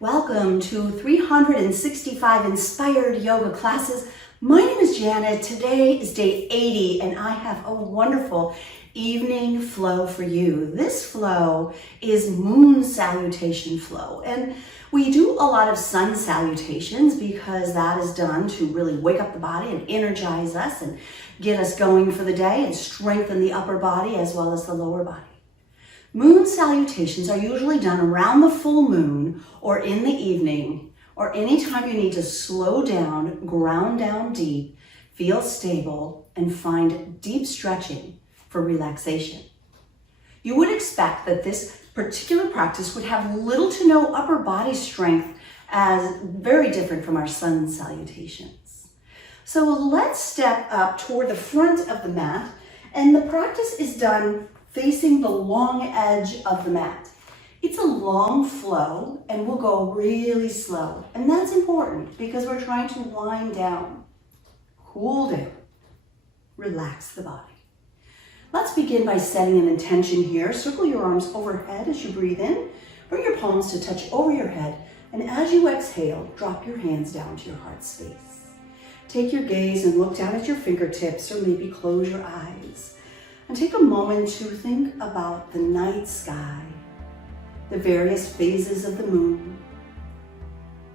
Welcome to 365 Inspired Yoga Classes. My name is Janet. Today is day 80 and I have a wonderful evening flow for you. This flow is moon salutation flow, and we do a lot of sun salutations because that is done to really wake up the body and energize us and get us going for the day and strengthen the upper body as well as the lower body. Moon salutations are usually done around the full moon or in the evening or anytime you need to slow down, ground down deep, feel stable, and find deep stretching for relaxation. You would expect that this particular practice would have little to no upper body strength, as very different from our sun salutations. So let's step up toward the front of the mat, and the practice is done facing the long edge of the mat. It's a long flow and we'll go really slow. And that's important because we're trying to wind down, cool down, relax the body. Let's begin by setting an intention here. Circle your arms overhead as you breathe in. Bring your palms to touch over your head. And as you exhale, drop your hands down to your heart space. Take your gaze and look down at your fingertips or maybe close your eyes. And take a moment to think about the night sky, the various phases of the moon,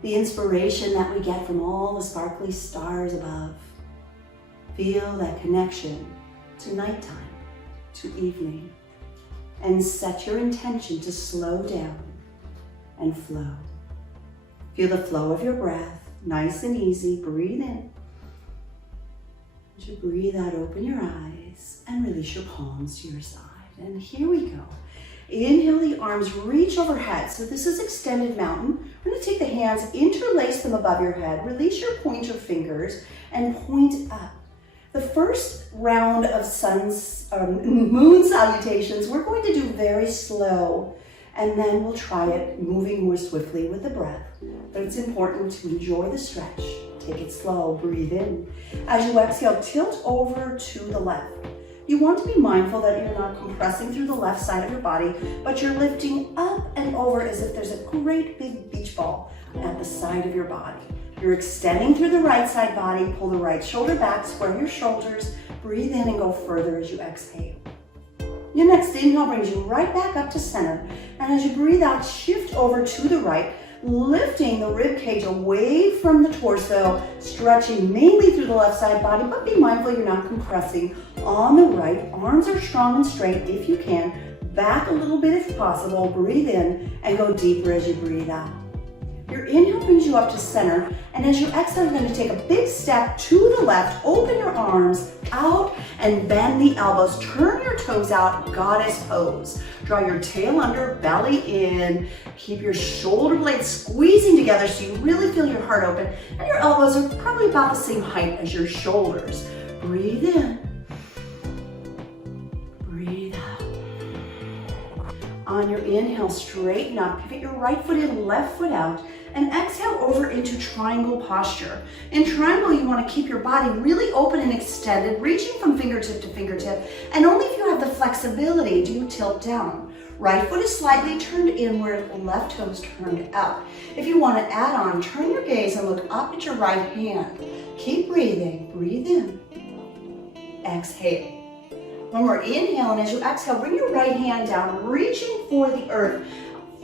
the inspiration that we get from all the sparkly stars above. Feel that connection to nighttime, to evening, and set your intention to slow down and flow. Feel the flow of your breath, nice and easy. Breathe in. As you breathe out, open your eyes and release your palms to your side. And here we go. Inhale, the arms reach overhead. So this is extended mountain. We're going to take the hands, interlace them above your head, release your pointer fingers, and point up. The first round of moon salutations, we're going to do very slow, and then we'll try it moving more swiftly with the breath. But it's important to enjoy the stretch. Take it slow, breathe in. As you exhale, tilt over to the left. You want to be mindful that you're not compressing through the left side of your body, but you're lifting up and over as if there's a great big beach ball at the side of your body. You're extending through the right side body, pull the right shoulder back, square your shoulders, breathe in and go further as you exhale. Your next inhale brings you right back up to center, and as you breathe out, shift over to the right, lifting the rib cage away from the torso, stretching mainly through the left side body, but be mindful you're not compressing on the right. Arms are strong and straight if you can. Back a little bit if possible. Breathe in and go deeper as you breathe out. Your inhale brings you up to center, and as you exhale, you're going to take a big step to the left. Open your arms out and bend the elbows. Turn your toes out, goddess pose. Draw your tail under, belly in. Keep your shoulder blades squeezing together so you really feel your heart open, and your elbows are probably about the same height as your shoulders. Breathe in. Breathe out. On your inhale, straighten up. Pivot your right foot in, left foot out, and exhale over into triangle posture. In triangle, you want to keep your body really open and extended, reaching from fingertip to fingertip, and only if you have the flexibility do you tilt down. Right foot is slightly turned inward, left toe is turned out. If you want to add on, turn your gaze and look up at your right hand. Keep breathing. Breathe in. Exhale. One more inhale, and as you exhale, bring your right hand down, reaching for the earth,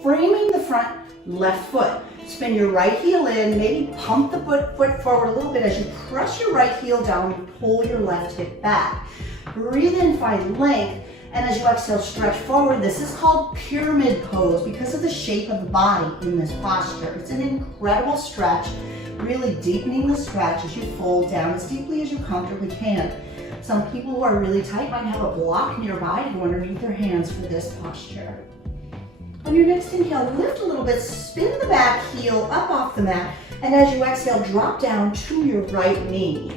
framing the front left foot. Spin your right heel in, maybe pump the foot forward a little bit. As you press your right heel down, you pull your left hip back. Breathe in, find length, and as you exhale, stretch forward. This is called pyramid pose because of the shape of the body in this posture. It's an incredible stretch, really deepening the stretch as you fold down as deeply as you comfortably can. Some people who are really tight might have a block nearby to go underneath their hands for this posture. On your next inhale, lift a little bit, spin the back heel up off the mat, and as you exhale, drop down to your right knee.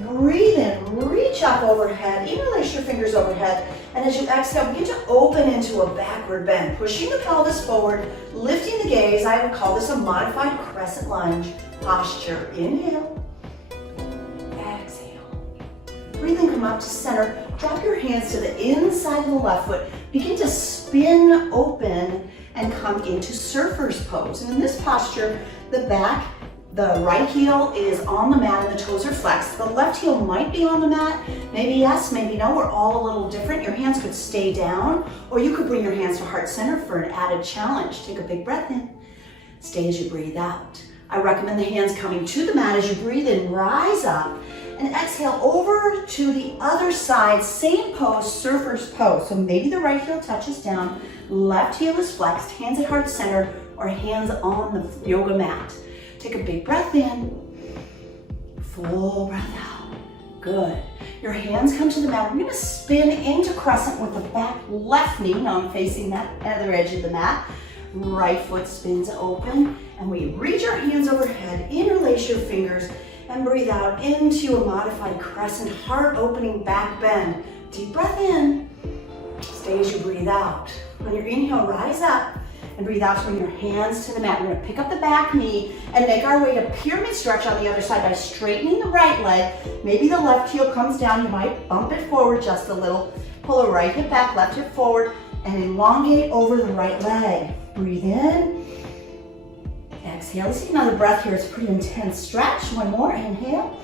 Breathe in, reach up overhead, interlace your fingers overhead, and as you exhale, begin to open into a backward bend, pushing the pelvis forward, lifting the gaze. I would call this a modified crescent lunge posture. Inhale, exhale. Breathe in, come up to center, drop your hands to the inside of the left foot, begin to spin open and come into surfer's pose. And in this posture, the right heel is on the mat and the toes are flexed. The left heel might be on the mat, maybe yes, maybe no. We're all a little different. Your hands could stay down, or you could bring your hands to heart center for an added challenge. Take a big breath in. Stay as you breathe out. I recommend the hands coming to the mat as you breathe in, rise up, and exhale over to the other side, same pose, surfer's pose. So maybe the right heel touches down, left heel is flexed, hands at heart center, or hands on the yoga mat. Take a big breath in, full breath out. Good. Your hands come to the mat. We're gonna spin into crescent with the back left knee. Now I'm facing that other edge of the mat. Right foot spins open, and we reach our hands overhead, interlace your fingers, and breathe out into a modified crescent, heart opening back bend. Deep breath in, stay as you breathe out. On your inhale, rise up and breathe out to bring your hands to the mat. We're gonna pick up the back knee and make our way to pyramid stretch on the other side by straightening the right leg. Maybe the left heel comes down, you might bump it forward just a little. Pull the right hip back, left hip forward, and elongate over the right leg. Breathe in, exhale. Let's take another breath here. It's a pretty intense stretch. One more, inhale,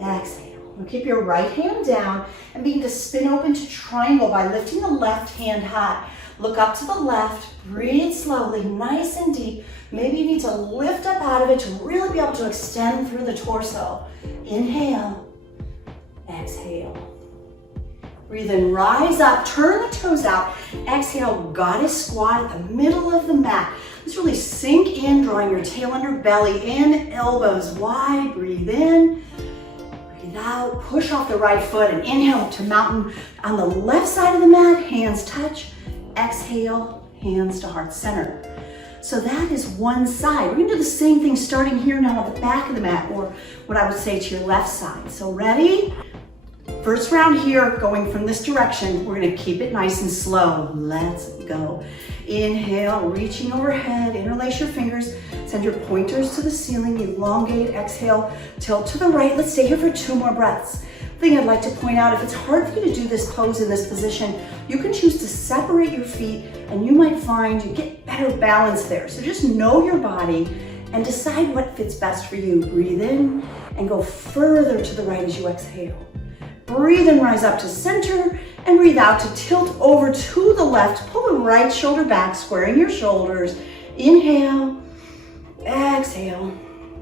exhale. Now keep your right hand down and begin to spin open to triangle by lifting the left hand high. Look up to the left, breathe slowly, nice and deep. Maybe you need to lift up out of it to really be able to extend through the torso. Inhale, exhale. Breathe in, rise up, turn the toes out. Exhale, goddess squat at the middle of the mat. Let's really sink in, drawing your tail under belly in, elbows wide. Breathe in, breathe out, push off the right foot and inhale up to mountain. On the left side of the mat, hands touch. Exhale, hands to heart center. So that is one side. We're gonna do the same thing starting here now at the back of the mat, or what I would say to your left side. So ready? First round here, going from this direction, we're gonna keep it nice and slow. Let's go. Inhale, reaching overhead, interlace your fingers, send your pointers to the ceiling, elongate, exhale, tilt to the right. Let's stay here for 2 more breaths. Thing I'd like to point out, if it's hard for you to do this pose in this position, you can choose to separate your feet and you might find you get better balance there. So just know your body and decide what fits best for you. Breathe in and go further to the right as you exhale. Breathe and rise up to center and breathe out to tilt over to the left. Pull the right shoulder back, squaring your shoulders. Inhale, exhale.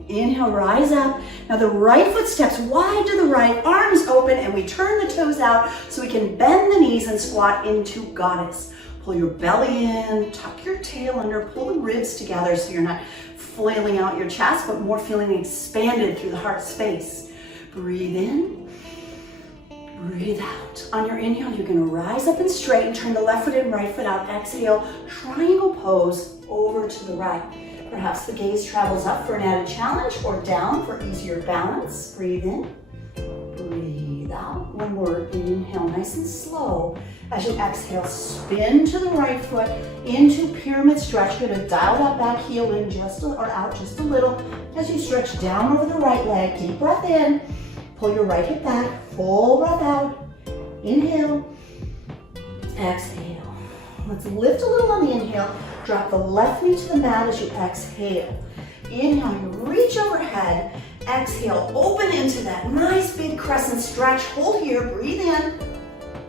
Inhale, rise up. Now the right foot steps wide to the right, arms open, and we turn the toes out so we can bend the knees and squat into goddess. Pull your belly in, tuck your tail under, pull the ribs together so you're not flailing out your chest, but more feeling expanded through the heart space. Breathe in. Breathe out. On your inhale, you're gonna rise up and straighten, turn the left foot in, right foot out. Exhale, triangle pose over to the right. Perhaps the gaze travels up for an added challenge or down for easier balance. Breathe in, breathe out. One more inhale, nice and slow. As you exhale, spin to the right foot into pyramid stretch. You're gonna dial that back heel in or out just a little as you stretch down over the right leg. Deep breath in. Pull your right hip back, full breath out. Inhale, exhale. Let's lift a little on the inhale. Drop the left knee to the mat as you exhale. Inhale, you reach overhead. Exhale, open into that nice big crescent stretch. Hold here, breathe in.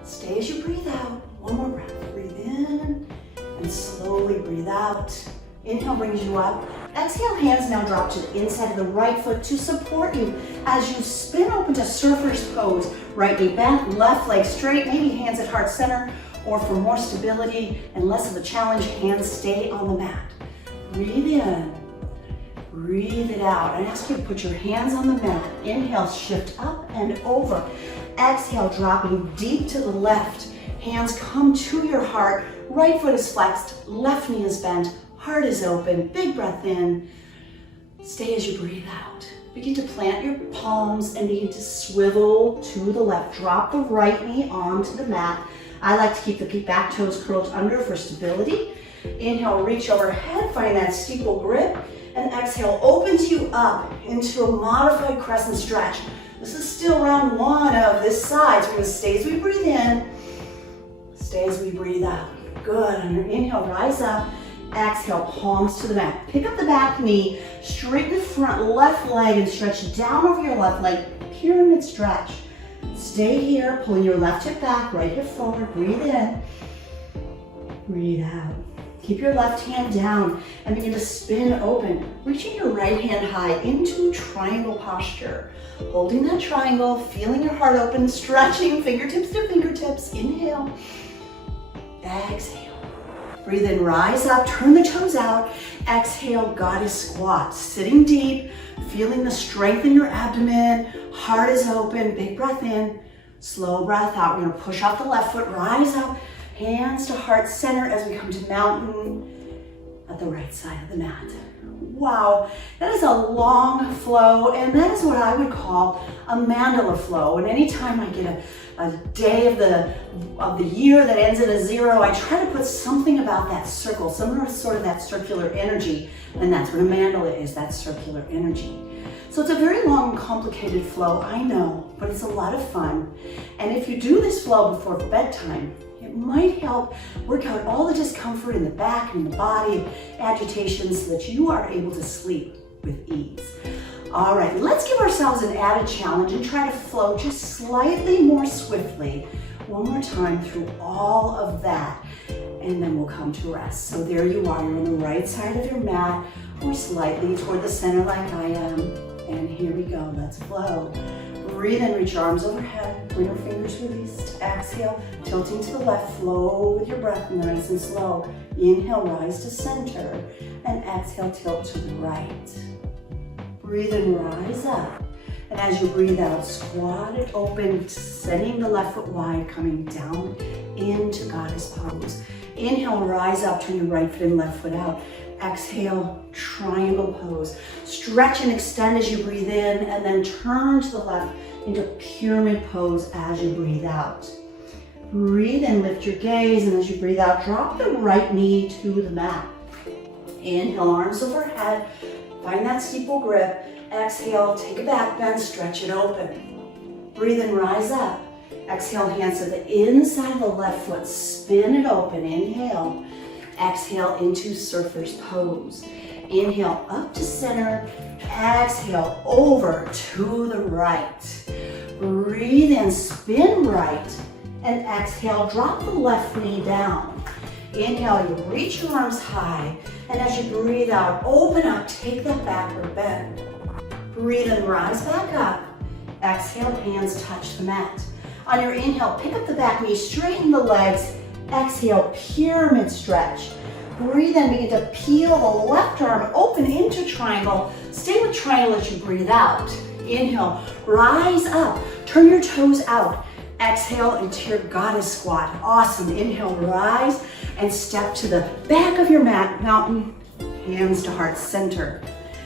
Stay as you breathe out. One more breath. Breathe in and slowly breathe out. Inhale brings you up. Exhale, hands now drop to the inside of the right foot to support you as you spin open to surfer's pose. Right knee bent, left leg straight, maybe hands at heart center, or for more stability and less of a challenge, hands stay on the mat. Breathe in, breathe it out. I ask you to put your hands on the mat. Inhale, shift up and over. Exhale, dropping deep to the left. Hands come to your heart. Right foot is flexed, left knee is bent. Heart is open, big breath in. Stay as you breathe out. Begin to plant your palms and begin to swivel to the left. Drop the right knee onto the mat. I like to keep the back toes curled under for stability. Inhale, reach overhead, find that steeple grip. And exhale, opens you up into a modified crescent stretch. This is still round 1 of this side. So we're gonna stay as we breathe in, stay as we breathe out. Good. On your inhale, rise up. Exhale, palms to the mat. Pick up the back knee, straighten the front left leg and stretch down over your left leg. Pyramid stretch. Stay here, pulling your left hip back, right hip forward. Breathe in. Breathe out. Keep your left hand down and begin to spin open. Reaching your right hand high into triangle posture. Holding that triangle, feeling your heart open, stretching fingertips to fingertips. Inhale. Exhale. Breathe in, rise up, turn the toes out. Exhale, goddess squat. Sitting deep, feeling the strength in your abdomen. Heart is open, big breath in. Slow breath out. We're gonna push off the left foot, rise up. Hands to heart center as we come to mountain at the right side of the mat. Wow, that is a long flow, and that is what I would call a mandala flow. And anytime I get a day of the year that ends in a 0, I try to put something about that circle, some sort of that circular energy, and that's what a mandala is, that circular energy. So it's a very long and complicated flow, I know, but it's a lot of fun. And if you do this flow before bedtime, it might help work out all the discomfort in the back and in the body, agitation, so that you are able to sleep with ease. All right, let's give ourselves an added challenge and try to flow just slightly more swiftly. One more time through all of that, and then we'll come to rest. So there you are, you're on the right side of your mat, or slightly toward the center like I am. And here we go, let's flow. Breathe in, reach your arms overhead, bring your fingers released. Exhale, tilting to the left, flow with your breath nice and slow. Inhale, rise to center, and exhale, tilt to the right. Breathe in, rise up. And as you breathe out, squat it open, sending the left foot wide, coming down into goddess pose. Inhale, rise up, turn your right foot and left foot out. Exhale, triangle pose. Stretch and extend as you breathe in, and then turn to the left into pyramid pose as you breathe out. Breathe in, lift your gaze, and as you breathe out, drop the right knee to the mat. Inhale, arms overhead, find that steeple grip. Exhale, take a back bend, stretch it open. Breathe in, rise up. Exhale, hands to the inside of the left foot, spin it open. Inhale. Exhale into surfer's pose. Inhale up to center. Exhale over to the right. Breathe in, spin right. And exhale, drop the left knee down. Inhale, you reach your arms high. And as you breathe out, open up, take that backward bend. Breathe in, rise back up. Exhale, hands touch the mat. On your inhale, pick up the back knee, straighten the legs. Exhale, pyramid stretch. Breathe in, begin to peel the left arm open into triangle. Stay with triangle as you breathe out. Inhale, rise up, turn your toes out. Exhale into your goddess squat. Awesome. Inhale, rise and step to the back of your mat, mountain, hands to heart center.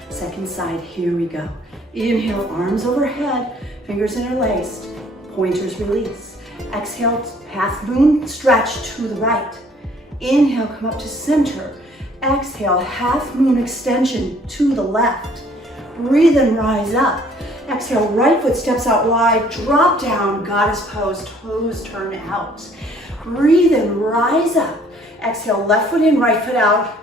Second side, here we go. Inhale, arms overhead, fingers interlaced, pointers release. Exhale, half moon stretch to the right. Inhale, come up to center. Exhale, half moon extension to the left. Breathe and rise up. Exhale, right foot steps out wide, drop down, goddess pose, toes turn out. Breathe and rise up. Exhale, left foot in, right foot out.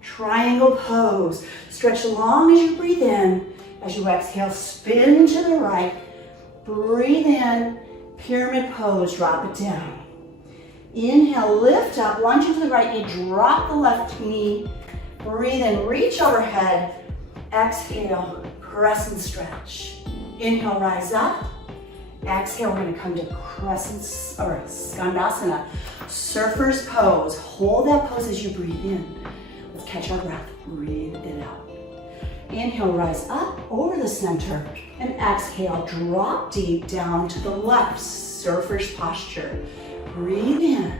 Triangle pose. Stretch long as you breathe in. As you exhale, spin to the right. Breathe in, pyramid pose, drop it down. Inhale, lift up, lunge into the right knee, drop the left knee. Breathe in, reach overhead. Exhale, crescent stretch. Inhale, rise up. Exhale, we're gonna come to crescent, or skandasana, surfer's pose. Hold that pose as you breathe in. Let's catch our breath, breathe it out. Inhale, rise up over the center, and exhale, drop deep down to the left, surfer's posture. Breathe in,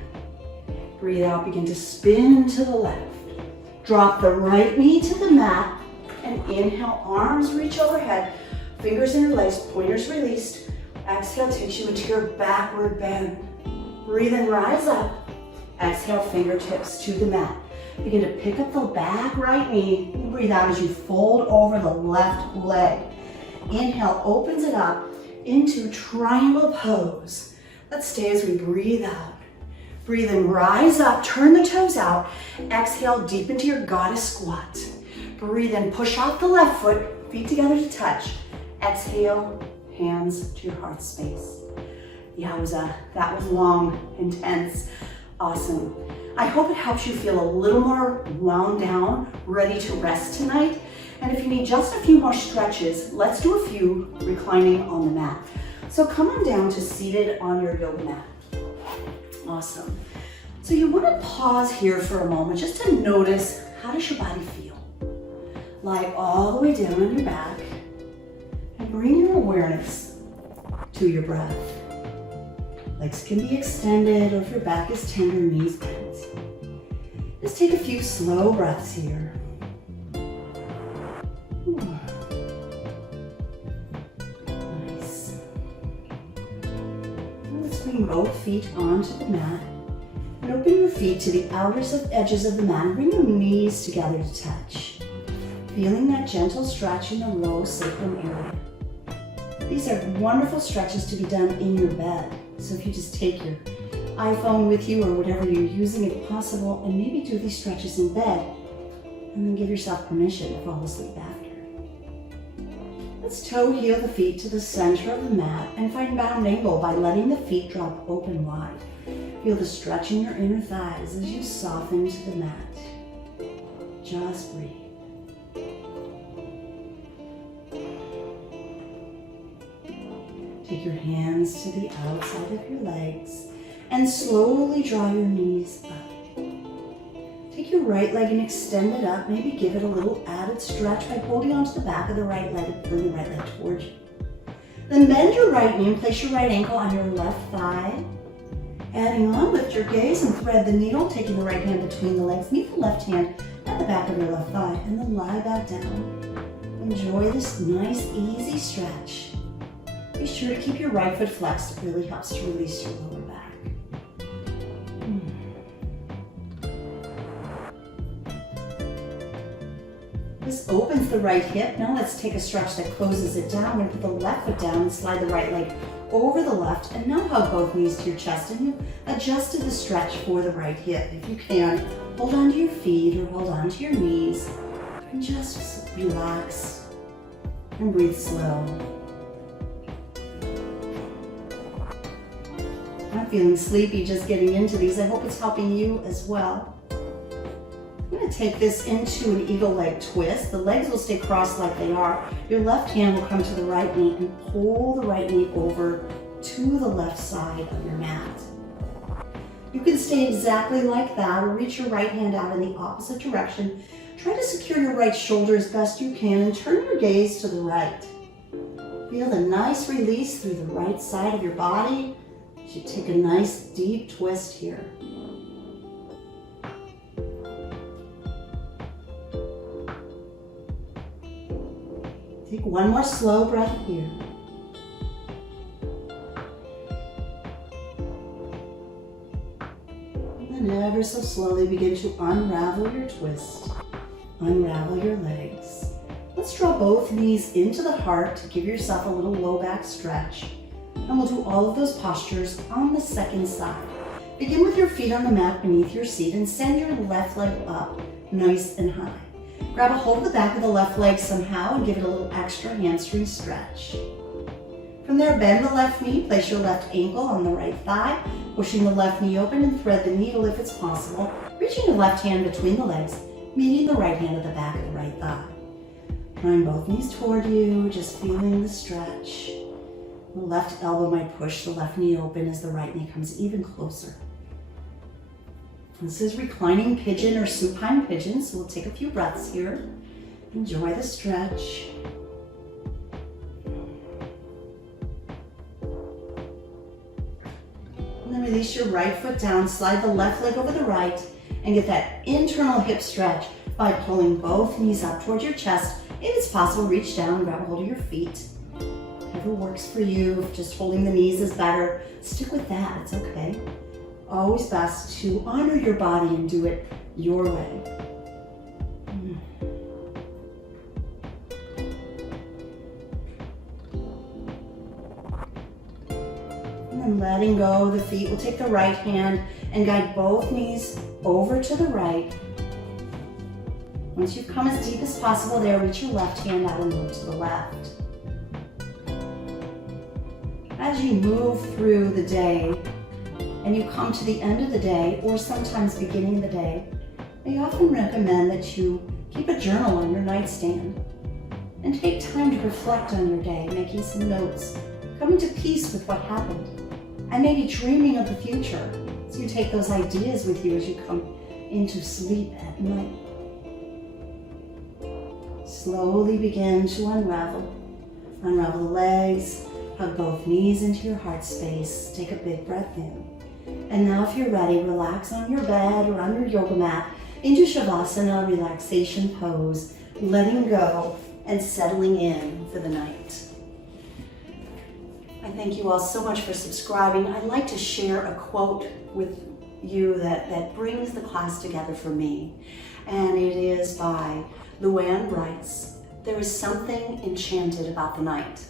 breathe out, begin to spin to the left. Drop the right knee to the mat, and inhale, arms reach overhead, fingers interlaced, pointers released. Exhale takes you into your backward bend. Breathe in, rise up. Exhale, fingertips to the mat. Begin to pick up the back right knee. Breathe out as you fold over the left leg. Inhale, opens it up into triangle pose. Let's stay as we breathe out. Breathe in, rise up, turn the toes out. Exhale, deep into your goddess squat. Breathe in, push off the left foot, feet together to touch. Exhale, hands to your heart space. Yowza, that was long, intense, awesome. I hope it helps you feel a little more wound down, ready to rest tonight. And if you need just a few more stretches, let's do a few reclining on the mat. So come on down to seated on your yoga mat. Awesome. So you want to pause here for a moment just to notice, how does your body feel? Lie all the way down on your back and bring your awareness to your breath. Legs can be extended, or if your back is tender, knees bent. Just take a few slow breaths here. Nice. Now let's bring both feet onto the mat and open your feet to the outer edges of the mat. Bring your knees together to touch. Feeling that gentle stretch in the low sacrum area. These are wonderful stretches to be done in your bed. So if you just take your iPhone with you or whatever you're using if possible, and maybe do these stretches in bed, and then give yourself permission to fall asleep after. Let's toe heel the feet to the center of the mat and find bound angle by letting the feet drop open wide. Feel the stretch in your inner thighs as you soften to the mat. Just breathe. Take your hands to the outside of your legs and slowly draw your knees up. Take your right leg and extend it up. Maybe give it a little added stretch by holding onto the back of the right leg and pulling the right leg towards you. Then bend your right knee and place your right ankle on your left thigh. Adding on, lift your gaze and thread the needle, taking the right hand between the legs. Meet the left hand at the back of your left thigh and then lie back down. Enjoy this nice, easy stretch. Be sure to keep your right foot flexed. It really helps to release your lower back. This opens the right hip. Now let's take a stretch that closes it down. We're going to put the left foot down and slide the right leg over the left. And now hug both knees to your chest, and you adjusted the stretch for the right hip. If you can, hold on to your feet or hold on to your knees and just relax and breathe slow. I'm feeling sleepy just getting into these. I hope it's helping you as well. I'm going to take this into an eagle leg twist. The legs will stay crossed like they are. Your left hand will come to the right knee and pull the right knee over to the left side of your mat. You can stay exactly like that or reach your right hand out in the opposite direction. Try to secure your right shoulder as best you can and turn your gaze to the right. Feel the nice release through the right side of your body. You take a nice deep twist here. Take one more slow breath here. And then ever so slowly begin to unravel your twist. Unravel your legs. Let's draw both knees into the heart to give yourself a little low back stretch. And we'll do all of those postures on the second side. Begin with your feet on the mat beneath your seat and send your left leg up, nice and high. Grab a hold of the back of the left leg somehow and give it a little extra hamstring stretch. From there, bend the left knee, place your left ankle on the right thigh, pushing the left knee open and thread the needle if it's possible, reaching the left hand between the legs, meeting the right hand at the back of the right thigh. Drawing both knees toward you, just feeling the stretch. The left elbow might push the left knee open as the right knee comes even closer. This is reclining pigeon or supine pigeon, so we'll take a few breaths here. Enjoy the stretch. And then release your right foot down, slide the left leg over the right, and get that internal hip stretch by pulling both knees up towards your chest. If it's possible, reach down, grab a hold of your feet. Whatever works for you, if just holding the knees is better, stick with that, it's okay. Always best to honor your body and do it your way. And And letting go of the feet, we'll take the right hand and guide both knees over to the right. Once you've come as deep as possible there, reach your left hand out and move to the left. As you move through the day and you come to the end of the day, or sometimes beginning the day, I often recommend that you keep a journal on your nightstand and take time to reflect on your day, making some notes, coming to peace with what happened, and maybe dreaming of the future. So you take those ideas with you as you come into sleep at night. Slowly begin to unravel. Unravel the legs, hug both knees into your heart space. Take a big breath in. And now if you're ready, relax on your bed or on your yoga mat into Shavasana, relaxation pose, letting go and settling in for the night. I thank you all so much for subscribing. I'd like to share a quote with you that brings the class together for me. And it is by Lunar writes, "There is something enchanted about the night.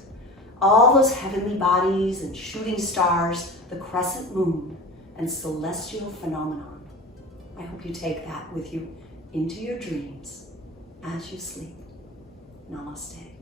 All those heavenly bodies and shooting stars, the crescent moon, and celestial phenomenon." I hope you take that with you into your dreams as you sleep. Namaste.